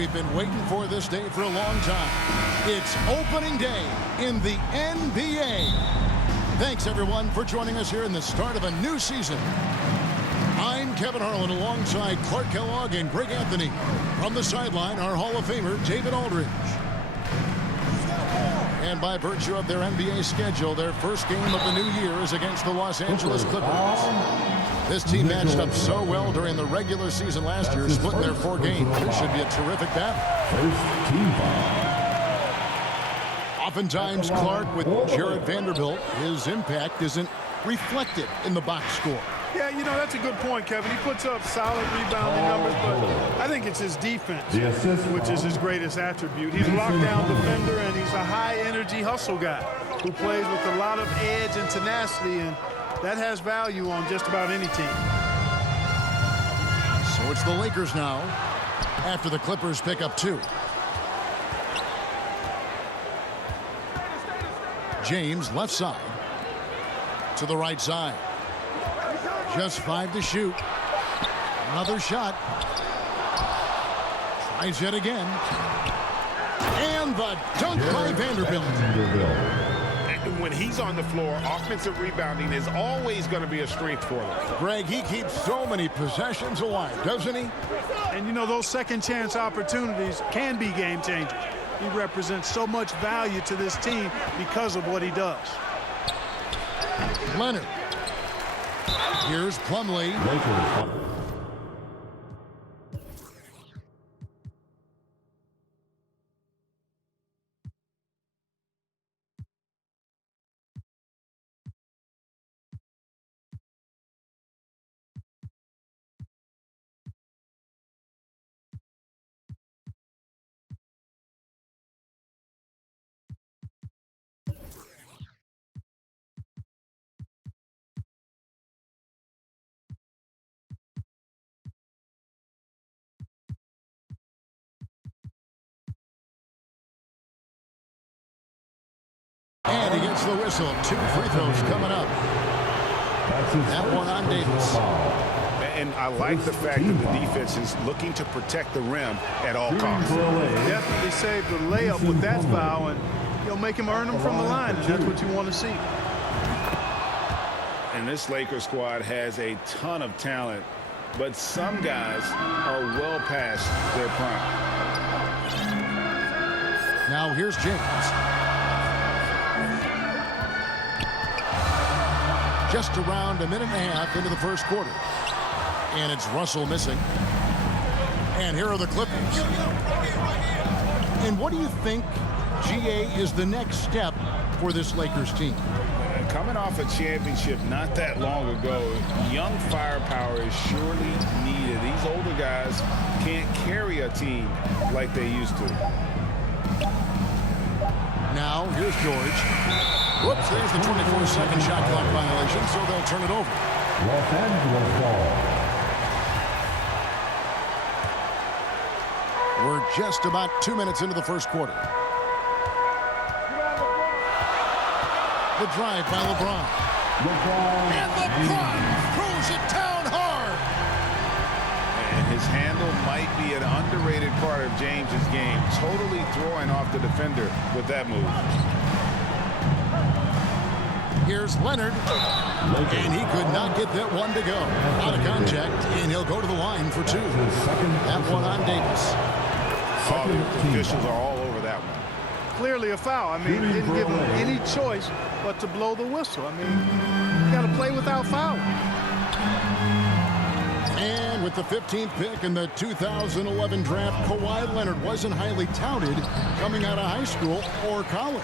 we've been waiting for this day for a long time. It's opening day in the NBA. Thanks, everyone, for joining us here in the start of a new season. I'm Kevin Harlan alongside Clark Kellogg and Greg Anthony. From the sideline, our Hall of Famer, David Aldridge. And by virtue of their NBA schedule, their first game of the new year is against the Los Angeles Clippers. This team matched up so well during the regular season last year, splitting their 4 games. It should be a terrific battle. Oftentimes, Clark, with Jared Vanderbilt, his impact isn't reflected in the box score. Yeah, you know, that's a good point, Kevin. He puts up solid rebounding numbers, but I think it's his defense, which is his greatest attribute. He's a lockdown defender, and he's a high-energy hustle guy who plays with a lot of edge and tenacity, and that has value on just about any team. So it's the Lakers now, after the Clippers pick up 2. James, left side, to the right side. Just 5 to shoot. Another shot. Tries it again. And the dunk by Vanderbilt. When he's on the floor, offensive rebounding is always going to be a strength for them. Greg, he keeps so many possessions alive, doesn't he? And, you know, those second-chance opportunities can be game-changers. He represents so much value to this team because of what he does. Leonard. Here's Plumlee. And he gets the whistle. 2 free throws coming up. That one on Davis. And I like the fact that the defense is looking to protect the rim at all costs. Definitely save the layup with that foul, and you'll make him earn them from the line, and that's what you want to see. And this Lakers squad has a ton of talent, but some guys are well past their prime. Now here's James. Just around a minute and a half into the first quarter. And it's Russell missing. And here are the Clippers. And what do you think, GA, is the next step for this Lakers team? Coming off a championship not that long ago, young firepower is surely needed. These older guys can't carry a team like they used to. Now, here's George. Whoops, there's the 24-second shot clock violation, so they'll turn it over. Los Angeles ball. We're just about 2 minutes into the first quarter. The drive by LeBron. And LeBron throws it down hard. And his handle might be an underrated part of James's game. Totally throwing off the defender with that move. Here's Leonard, and he could not get that one to go. Out of contact, and he'll go to the line for 2. That one on Davis. Oh, the officials are all over that one. Clearly a foul. I mean, he didn't give him any choice but to blow the whistle. I mean, you got to play without fouling. And with the 15th pick in the 2011 draft, Kawhi Leonard wasn't highly touted coming out of high school or college.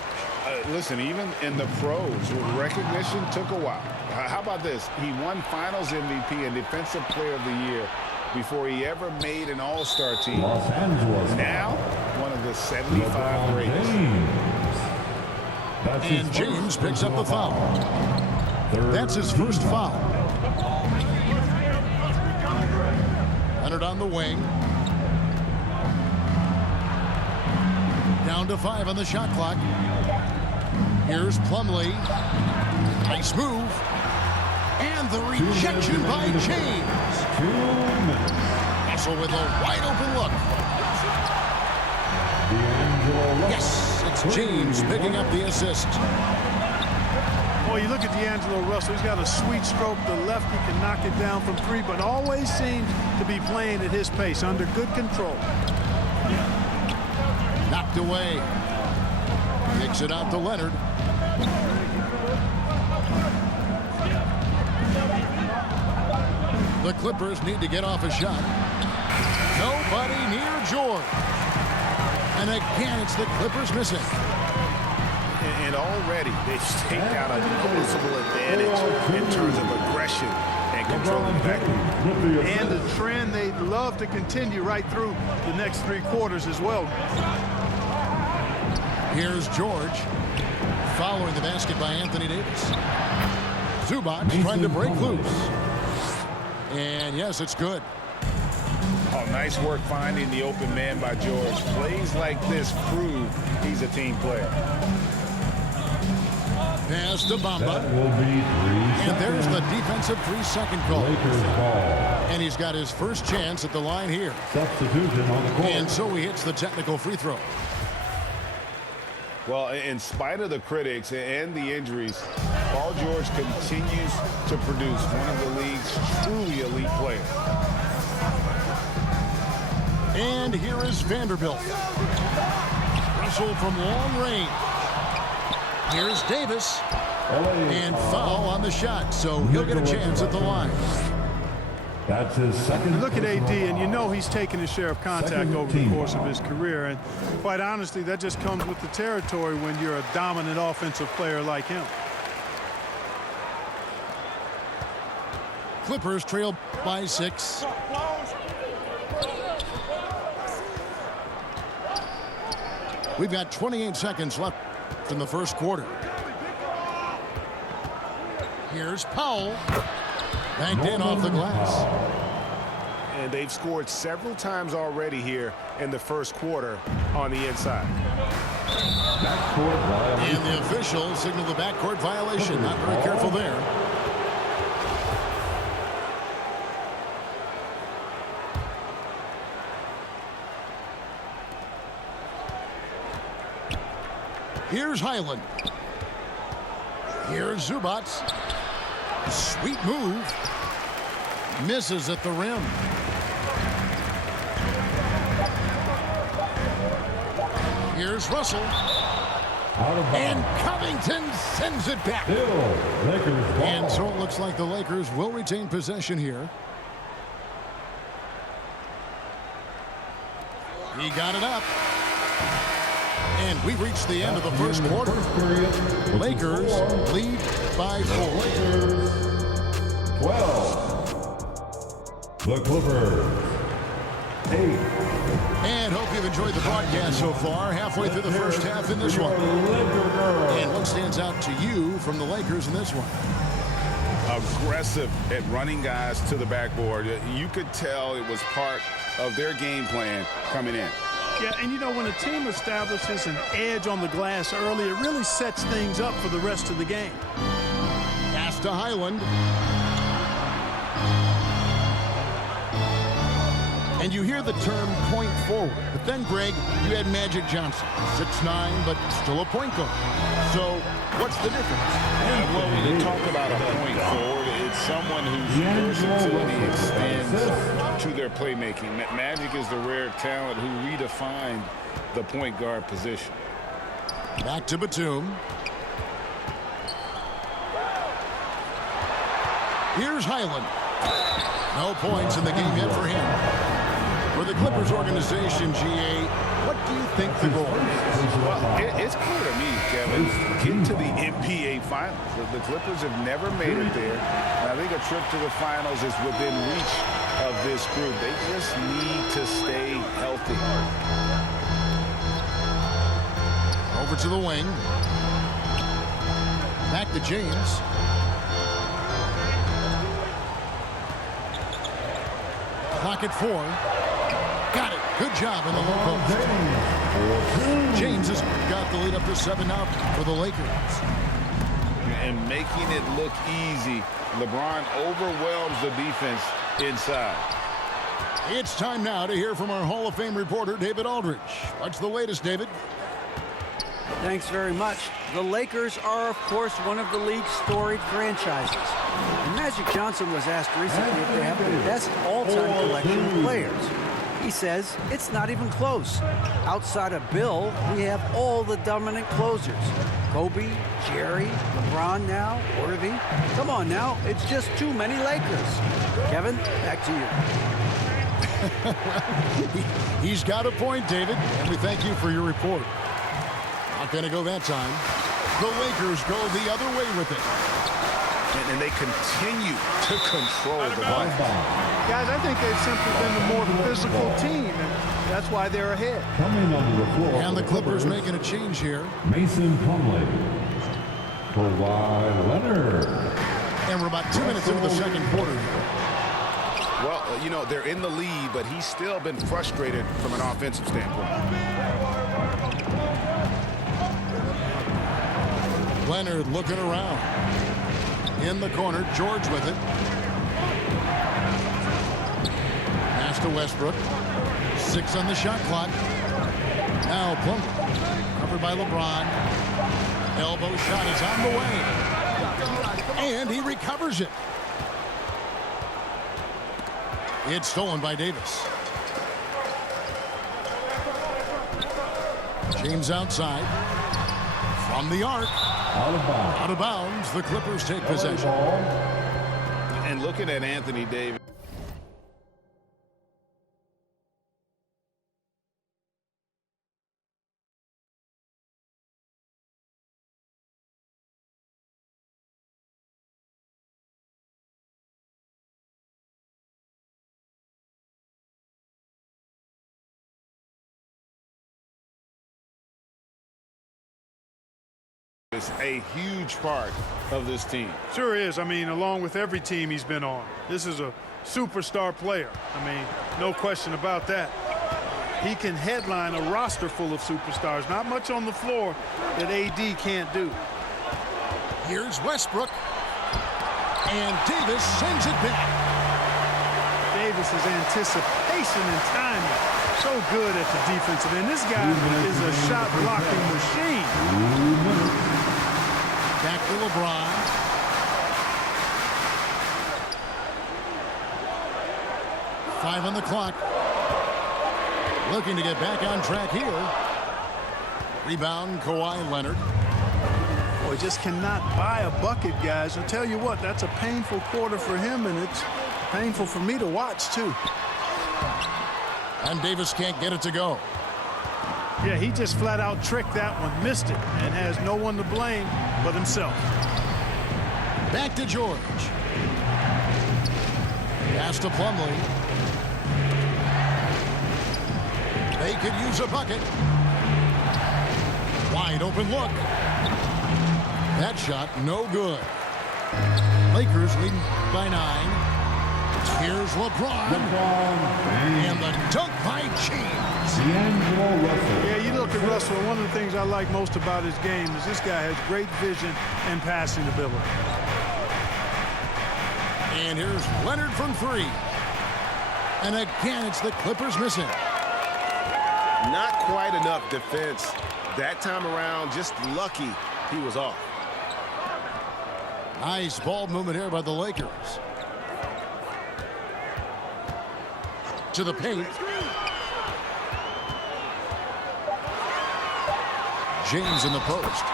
Listen, even in the pros, recognition took a while. How about this? He won Finals MVP and Defensive Player of the Year before he ever made an All-Star team. Los Angeles. Now, one of the 75 greatest. And James picks up the foul. That's his first foul. Leonard on the wing. Down to 5 on the shot clock. Here's Plumlee. Nice move. And the rejection by James. Russell with a wide open look. Yes, it's James picking up the assist. Well, you look at D'Angelo Russell. He's got a sweet stroke. The lefty can knock it down from three, but always seems to be playing at his pace, under good control. Knocked away. Kicks it out to Leonard. The Clippers need to get off a shot. Nobody near George. And again, it's the Clippers missing. And already they've staked out a noticeable advantage in terms of aggression and controlling the backcourt. And a trend they'd love to continue right through the next 3 quarters as well. Here's George. Following the basket by Anthony Davis. Zubac trying to break loose. And yes, it's good. Oh, nice work finding the open man by George. Plays like this prove he's a team player. Pass to Bamba. And there's the defensive 3-second call. Lakers ball. And he's got his first chance at the line here. Substitution on the court. And so he hits the technical free throw. Well, in spite of the critics and the injuries, Paul George continues to produce one of the league's truly elite players. And here is Vanderbilt. Russell from long range. Here's Davis. And foul on the shot, so he'll get a chance at the line. That's his second. Look at AD, and you know he's taken his share of contact over the course of his career. And quite honestly, that just comes with the territory when you're a dominant offensive player like him. Clippers trail by 6. We've got 28 seconds left in the first quarter. Here's Powell. Banked in off the glass. And they've scored several times already here in the first quarter on the inside. And the officials signal the backcourt violation. Not very careful there. Here's Highland. Here's Zubac. Sweet move. Misses at the rim. Here's Russell. And Covington sends it back. And so it looks like the Lakers will retain possession here. He got it up. And we've reached the end of the first quarter. Lakers lead by 4. 12. The Clippers. 8. And hope you've enjoyed the broadcast so far. Halfway through the first half in this one. And what stands out to you from the Lakers in this one? Aggressive at running guys to the backboard. You could tell it was part of their game plan coming in. Yeah, and you know, when a team establishes an edge on the glass early, it really sets things up for the rest of the game. Pass to Highland. And you hear the term point forward. But then, Greg, you had Magic Johnson. 6'9", but still a point guard. So, what's the difference? Yeah, well, when you talk about a point forward, it's someone whose versatility extends to their playmaking. Magic is the rare talent who redefined the point guard position. Back to Batum. Here's Highland. No points in the game yet for him. For the Clippers organization, GA, what do you think the goal is? Well, it's clear to me, Kevin, get to the NBA Finals. The Clippers have never made it there. And I think a trip to the Finals is within reach of this group. They just need to stay healthy. Over to the wing. Back to James. Clock at 4. Got it. Good job in the low post. James has got the lead up to 7 now for the Lakers. And making it look easy. LeBron overwhelms the defense inside. It's time now to hear from our Hall of Fame reporter, David Aldridge. What's the latest, David? Thanks very much. The Lakers are, of course, one of the league's storied franchises. And Magic Johnson was asked recently if they have the best all-time collection of players. He says it's not even close. Outside of Bill, we have all the dominant closers. Kobe, Jerry, LeBron now, Worthy. Come on now, it's just too many Lakers. Kevin, back to you. He's got a point, David, and we thank you for your report. Not going to go that time. The Lakers go the other way with it. And they continue to control the ball. Guys, I think they've simply been the more physical team, and that's why they're ahead. Coming onto the floor. And the Clippers making a change here. Mason Plumlee. Kawhi Leonard. And we're about 2 minutes into the second quarter. Well, you know, they're in the lead, but he's still been frustrated from an offensive standpoint. Leonard looking around. In the corner, George with it. Pass to Westbrook. 6 on the shot clock. Now Plumlee. Covered by LeBron. Elbow shot is on the way. And he recovers it. It's stolen by Davis. James outside. From the arc. Out of bounds. The Clippers take possession. And looking at Anthony Davis. Is a huge part of this team. Sure is. I mean, along with every team he's been on. This is a superstar player. I mean, no question about that. He can headline a roster full of superstars. Not much on the floor that AD can't do. Here's Westbrook. And Davis sends it back. Davis's anticipation and timing. So good at the defensive end. This guy is a shot blocking machine. Back to LeBron. Five on the clock. Looking to get back on track here. Rebound, Kawhi Leonard. Boy, just cannot buy a bucket, guys. I'll tell you what, that's a painful quarter for him, and it's painful for me to watch, too. And Davis can't get it to go. Yeah, he just flat out tricked that one, missed it, and has no one to blame but himself. Back to George. Pass to Plumlee. They could use a bucket. Wide open look. That shot, no good. Lakers leading by 9. Here's LeBron. And the dunk by James. Yeah, you look at Russell, one of the things I like most about his game is this guy has great vision and passing ability. And here's Leonard from 3. And again, it's the Clippers missing. Not quite enough defense that time around. Just lucky he was off. Nice ball movement here by the Lakers. To the paint. James in the post.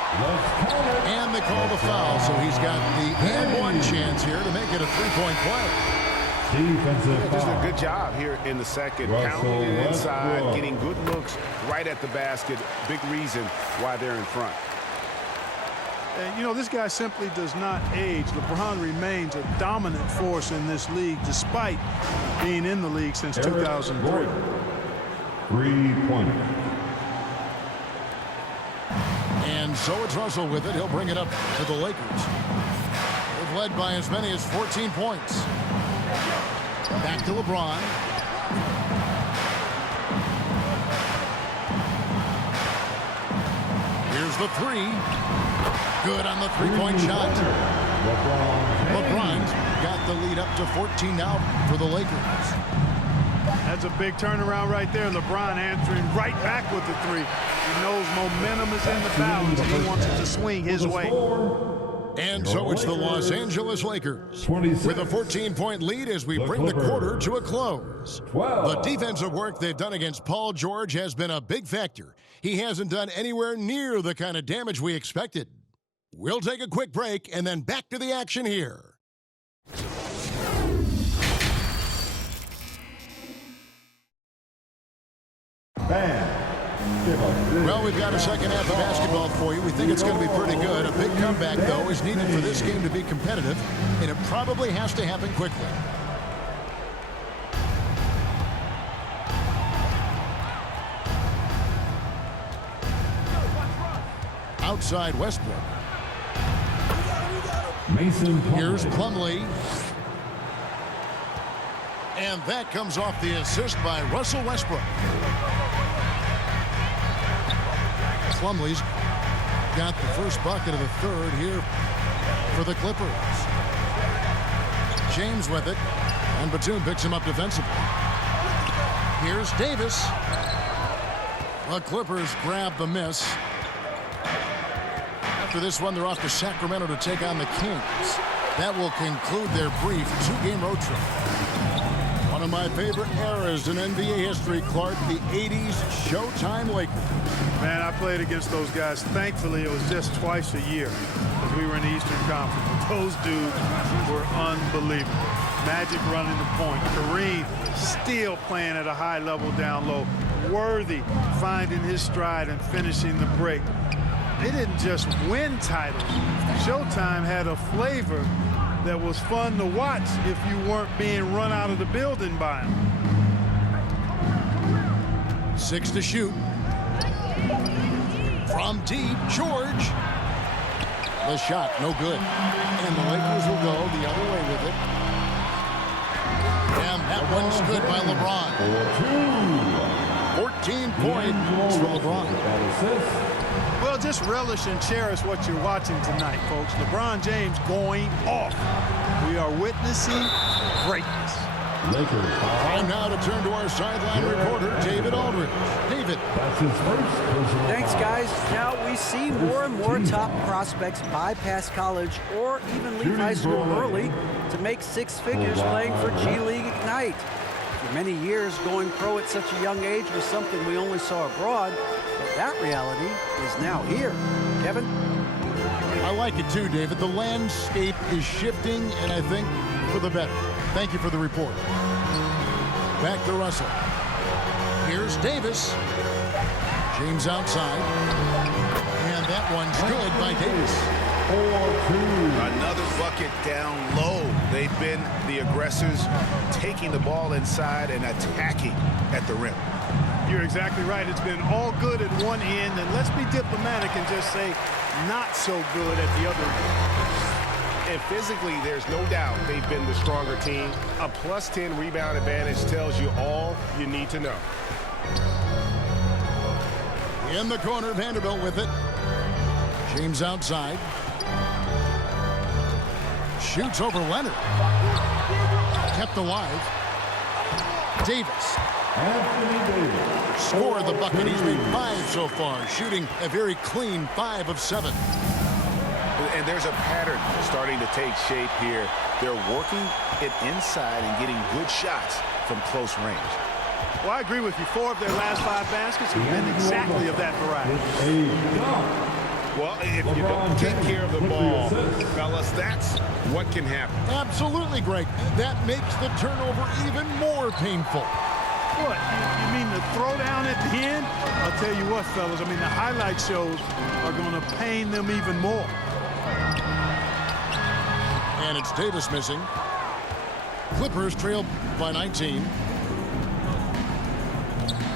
And they call the foul, so he's got the and one chance here to make it a three-point play. Just a good job here in the second. Counting it inside, getting good looks right at the basket. Big reason why they're in front. And, you know, this guy simply does not age. LeBron remains a dominant force in this league despite being in the league since 2003. 3-pointer. And so it's Russell with it. He'll bring it up to the Lakers. They've led by as many as 14 points. Back to LeBron. Here's the 3. Good on the three-point shot. LeBron's got the lead up to 14 now for the Lakers. That's a big turnaround right there. LeBron answering right back with the three. He knows momentum is in the balance, and he wants it to swing his way. And so it's the Los Angeles Lakers with a 14-point lead as we bring the quarter to a close. The defensive work they've done against Paul George has been a big factor. He hasn't done anywhere near the kind of damage we expected. We'll take a quick break and then back to the action here. Well, we've got a second half of basketball for you. We think it's going to be pretty good. A big comeback, though, is needed for this game to be competitive, and it probably has to happen quickly. Outside Westbrook. Here's Plumlee. And that comes off the assist by Russell Westbrook. Plumlee's got the first bucket of the third here for the Clippers. James with it, and Batum picks him up defensively. Here's Davis. The Clippers grab the miss. After this one, they're off to Sacramento to take on the Kings. That will conclude their brief two-game road trip. One of my favorite eras in NBA history, Clark, the 80s Showtime Lakers. Man, I played against those guys. Thankfully, it was just twice a year because we were in the Eastern Conference. But those dudes were unbelievable. Magic running the point. Kareem still playing at a high level down low. Worthy finding his stride and finishing the break. They didn't just win titles. Showtime had a flavor that was fun to watch if you weren't being run out of the building by them. 6 to shoot. From deep, George. The shot, no good. And the Lakers will go the other way with it. And that one's good by LeBron. 14 points for LeBron. Well, just relish and cherish what you're watching tonight, folks. LeBron James going off. We are witnessing greatness. Time now to turn to our sideline reporter, David Aldridge. David. Thanks, guys. Now we see more and more top prospects bypass college or even leave high school early to make six figures playing for G League Ignite. For many years, going pro at such a young age was something we only saw abroad, but that reality is now here. Kevin? I like it too, David. The landscape is shifting, and I think for the better. Thank you for the report. Back to Russell. Here's Davis. James outside. And that one's good by Davis. 4-2. Another bucket down low. They've been the aggressors, taking the ball inside and attacking at the rim. You're exactly right. It's been all good at one end, and let's be diplomatic and just say not so good at the other end. And physically, there's no doubt they've been the stronger team. A +10 rebound advantage tells you all you need to know. In the corner, Vanderbilt with it. James outside. Shoots over Leonard. Kept alive. Davis. Anthony Davis. Scored the bucket. He's made 5 so far, shooting a very clean 5 of 7. And there's a pattern starting to take shape here. They're working it inside and getting good shots from close range. Well, I agree with you. 4 of their last 5 baskets have been exactly of that variety. Well, if you don't take care of the ball, fellas, that's what can happen. Absolutely, Greg. That makes the turnover even more painful. What? You mean the throwdown at the end? I'll tell you what, fellas. I mean, the highlight shows are going to pain them even more. And it's Davis missing. Clippers trail by 19.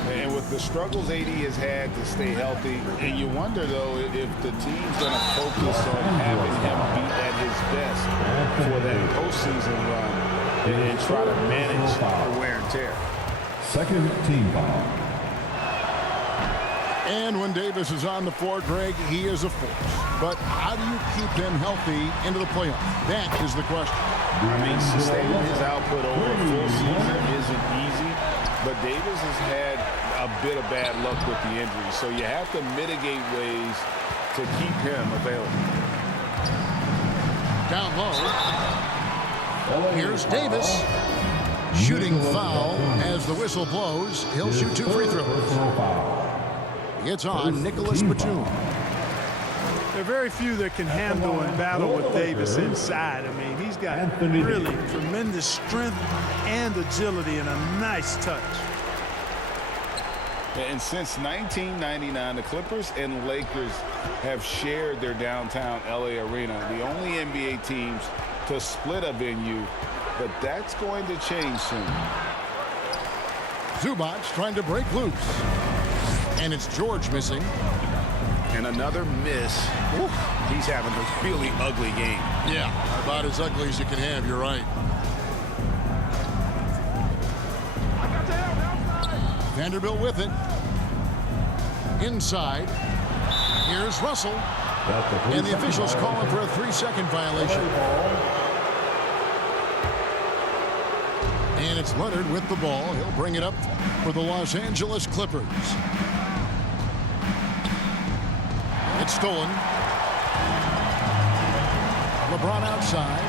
And with the struggles AD has had to stay healthy, and you wonder, though, if the team's going to focus on having him be at his best for that postseason run and try to manage the wear and tear. Second team foul. And when Davis is on the floor, Greg, he is a force. But how do you keep him healthy into the playoffs? That is the question. I mean, sustaining his output over a full season isn't easy, but Davis has had a bit of bad luck with the injury, so you have to mitigate ways to keep him available. Down low. Here's Davis. Shooting foul as the whistle blows. He'll shoot 2 free throws. It's on Nicholas Batum. There are very few that can handle and battle with Davis inside. I mean, he's got really tremendous strength and agility and a nice touch. And since 1999, the Clippers and Lakers have shared their downtown LA arena, the only NBA teams to split a venue, but that's going to change soon. Zubac trying to break loose. And it's George missing. And another miss. Oof, he's having a really ugly game. Yeah, about as ugly as you can have, you're right. Vanderbilt with it. Inside. Here's Russell. And the officials calling for a 3-second violation. And it's Leonard with the ball. He'll bring it up for the Los Angeles Clippers. It's stolen. LeBron outside.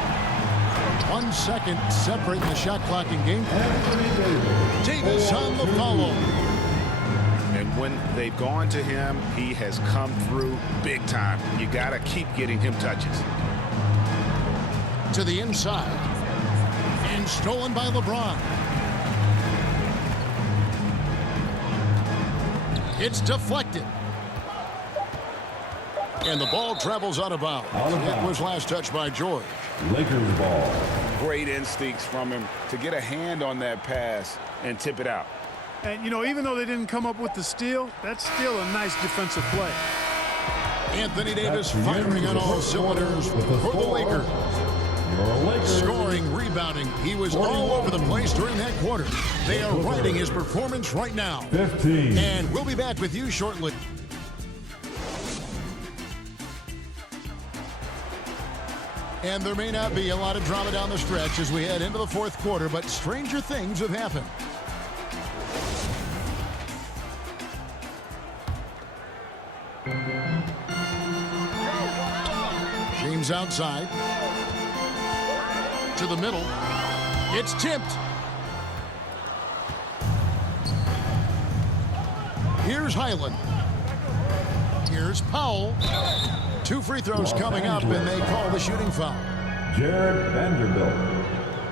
1 second separating the shot clock and game. Davis on the follow. And when they've gone to him, he has come through big time. You got to keep getting him touches. To the inside. And stolen by LeBron. It's deflected. And the ball travels out of bounds. It was last touched by George. Lakers ball. Great instincts from him to get a hand on that pass and tip it out. And, you know, even though they didn't come up with the steal, that's still a nice defensive play. Anthony Davis firing on all cylinders for the Lakers. Scoring, rebounding. He was all over the place during that quarter. They are riding his performance right now. 15. And we'll be back with you shortly. And there may not be a lot of drama down the stretch as we head into the fourth quarter, but stranger things have happened. James outside. To the middle. It's tipped. Here's Highland. Here's Powell. 2 free throws coming up, and they call the shooting foul. Jared Vanderbilt.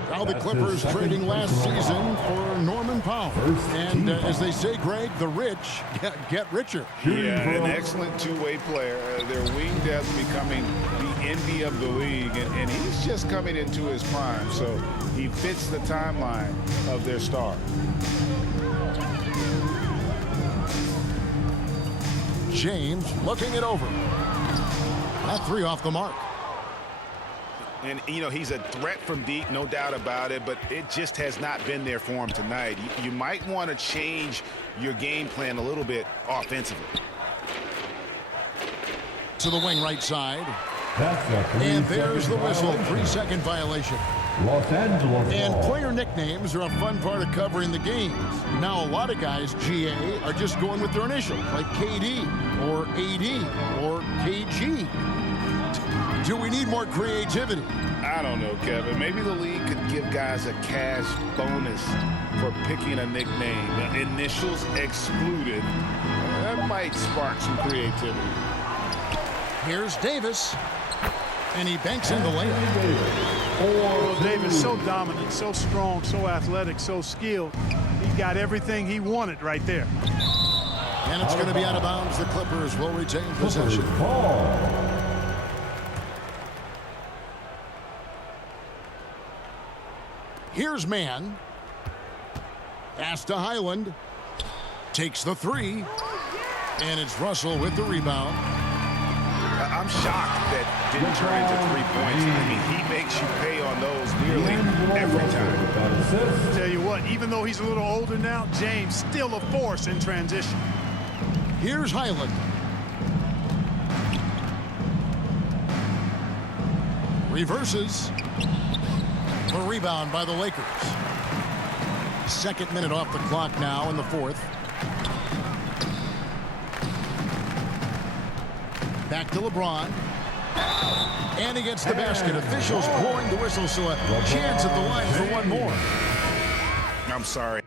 Now the Clippers trading last season for Norman Powell. And as they say, Greg, the rich get richer. Yeah, an excellent two-way player. Their wing depth becoming the envy of the league, and he's just coming into his prime, so he fits the timeline of their star. James looking it over. That 3 off the mark. And, you know, he's a threat from deep, no doubt about it, but it just has not been there for him tonight. You might want to change your game plan a little bit offensively. To the wing right side. That's a And there's the whistle. 3-second violation. Los Angeles And ball. player nicknames are a fun part of covering the games. Now, a lot of guys, GA, are just going with their initials, like KD or AD or KG. Do we need more creativity? I don't know, Kevin. Maybe the league could give guys a cash bonus for picking a nickname. Initials excluded. That might spark some creativity. Here's Davis. And he banks in the layup. Well, Davis, so dominant, so strong, so athletic, so skilled. He got everything he wanted right there. And it's going to be out of bounds. The Clippers will retain possession. Here's Mann. Pass to Highland. Takes the 3. And it's Russell with the rebound. I'm shocked that didn't turn into 3 points. I mean, he makes you pay on those nearly every time. Tell you what, even though he's a little older now, James still a force in transition. Here's Highland. Reverses. A rebound by the Lakers. Second minute off the clock now in the fourth. Back to LeBron. And he gets the basket. Officials blowing the whistle, so a chance at the line for one more. I'm sorry.